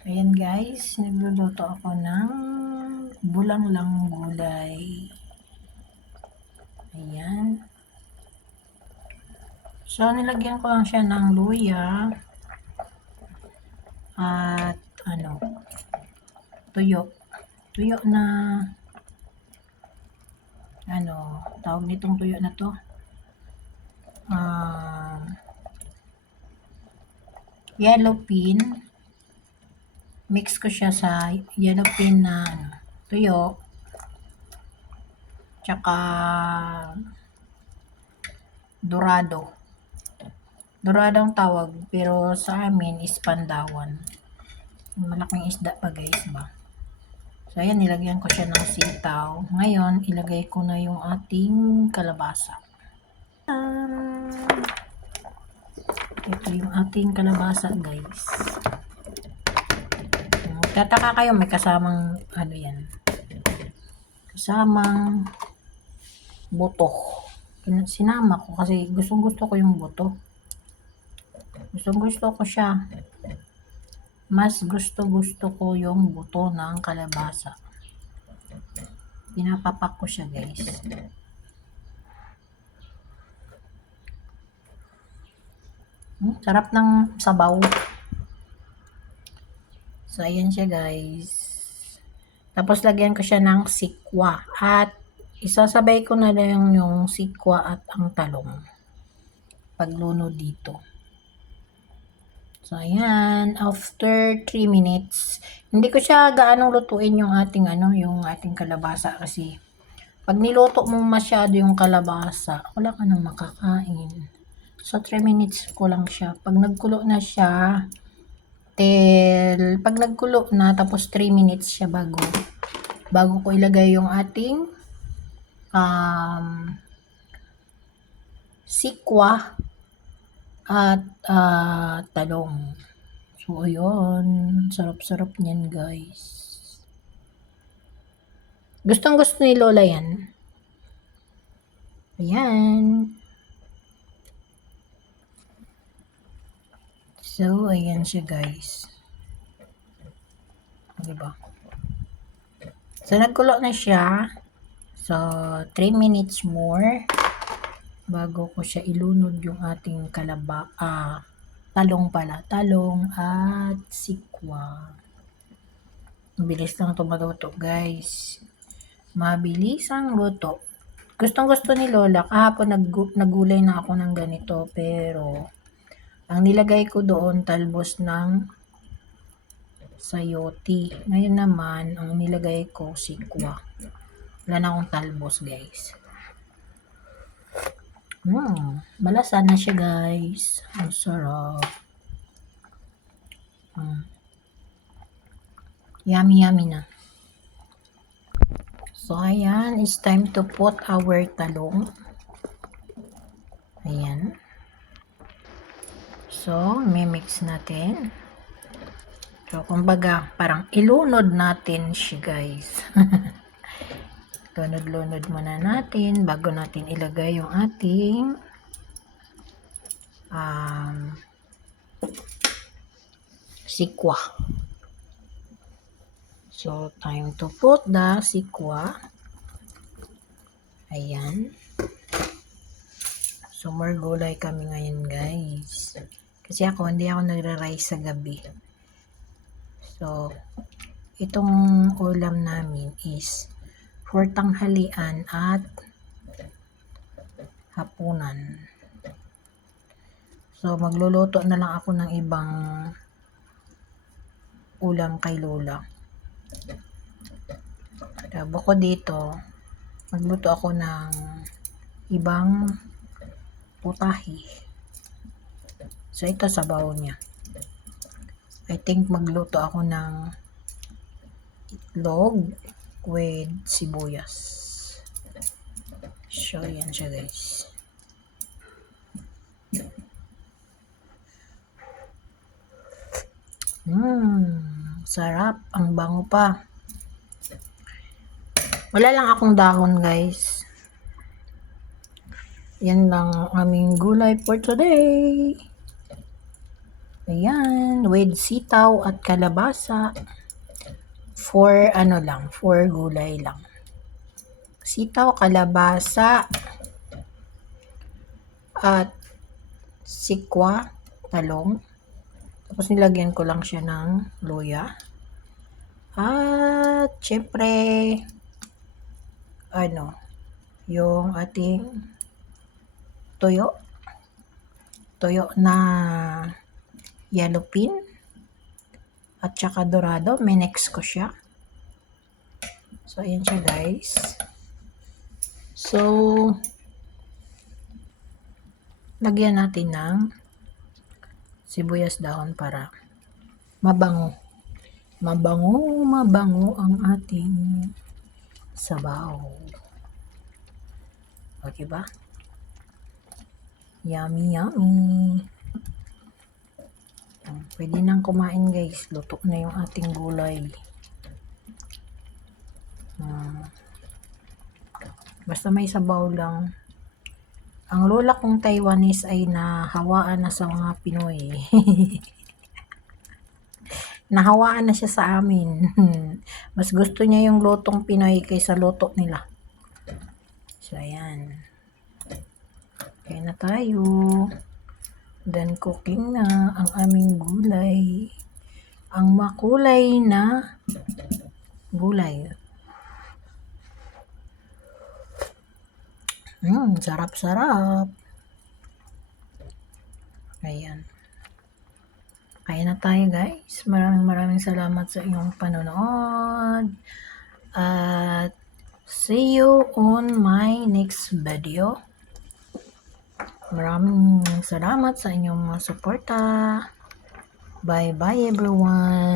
Ayan guys, nagluluto ako ng bulanglang gulay. Ayan. So, nilagyan ko lang siya ng luya at tuyo. Tuyo na, tawag nitong tuyo na to. Yellow pin. Mix ko siya sa yellow pin na tuyo. Tsaka dorado. Dorado ang tawag, pero sa amin is pandawan. Malaking isda pa guys ba. So ayan, nilagyan ko siya ng sitaw. Ngayon, ilagay ko na yung ating kalabasa. Ito yung ating kalabasa guys. Tataka kayo, may kasamang yan. Kasamang buto. Sinama ko kasi gustong-gusto ko yung buto. Gustong-gusto ko siya. Mas gusto-gusto ko yung buto ng kalabasa. Pinapapak ko siya guys. Sarap ng sabaw. So, ayan siya guys. Tapos, lagyan ko siya ng sikwa. At, isasabay ko na lang yung sikwa at ang talong. Pagluno dito. So, ayan. After 3 minutes, hindi ko siya gaano lutuin yung ating, yung ating kalabasa. Kasi, pag niluto mo masyado yung kalabasa, wala ka nang makakain. So, 3 minutes ko lang siya. Pag nagkulo na siya, pag nagkulo na, tapos 3 minutes siya bago ko ilagay yung ating sikwa at talong. So, ayun. Sarap-sarap niyan, guys. Gustong-gusto ni Lola yan. Ayan. So, ayan siya, guys. Diba? So, nagkulo na siya. So, 3 minutes more bago ko siya ilunod yung ating talong at sikwa. Mabilis lang ito maluto, guys. Mabilis ang luto. Gustong-gusto ni Lola. Kahapon nagulay na ako ng ganito, pero ang nilagay ko doon talbos ng sayote. Ngayon naman, ang nilagay ko sikwa. Wala na akong talbos, guys. Malasa na siya, guys. Ang sarap. Yummy, yummy na. So, ayan. It's time to put our talong. Ayan. So, mimix natin. So, kumbaga, parang ilunod natin siya, guys. Lunod-lunod muna natin bago natin ilagay yung ating sikwa. So, time to put the sikwa. Ayan. So, more gulay kami ngayon, guys. Kasi hindi ako nagre-rice sa gabi. So, itong ulam namin is for tanghalian at hapunan. So, magluluto na lang ako ng ibang ulam kay Lola. Bukod dito, magluto ako ng ibang putahe. So, ito sabaw niya. I think magluto ako ng itlog with sibuyas. So, yan siya, guys. Sarap. Ang bango pa. Wala lang akong dahon, guys. Yan lang ang aming gulay for today. Ayan, with sitaw at kalabasa. 4 gulay lang. Sitaw, kalabasa, at sikwa, talong. Tapos nilagyan ko lang siya ng luya. At syempre, yung ating tuyo. Tuyo na yellow pin. At saka dorado, minix ko siya. So, ayan siya guys. So, lagyan natin ng sibuyas dahon para mabango. Mabango ang ating sabaw. O, diba? Yummy, yummy. Pwede nang kumain guys. Luto na yung ating gulay. Basta may sabaw lang. Ang lola kong Taiwanese ay nahawaan na sa mga Pinoy. Nahawaan na siya sa amin. Mas gusto niya yung lutong Pinoy kaysa luto nila. So, ayan. Kaya na tayo. Then, cooking na ang aming gulay. Ang makulay na gulay. Sarap-sarap. Ayan. Kaya na tayo guys. Maraming salamat sa inyong panonood. At see you on my next video. Maraming salamat sa inyong mga suporta. Bye-bye everyone.